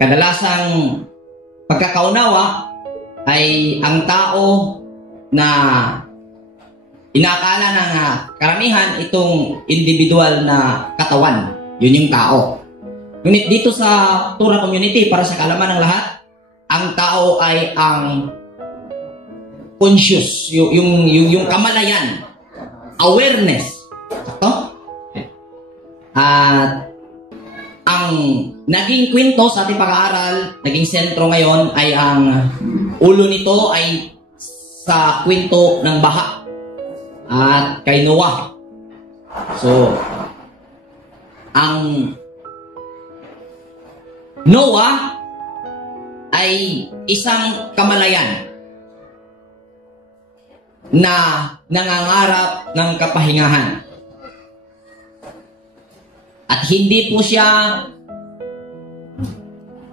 Kadalasang pagkakaunawa ay ang tao na inakala ng karamihan itong individual na katawan. Yun yung tao. Ngunit dito sa Torah community, para sa kaalaman ng lahat, ang tao ay ang conscious, yung kamalayan, awareness. Ito? At ang naging kwento sa ating pag-aaral, naging sentro ngayon ay ang ulo nito ay sa kwento ng baha at kay Noah. So, ang Noah ay isang kamalayan na nangangarap ng kapahingahan. At hindi po siya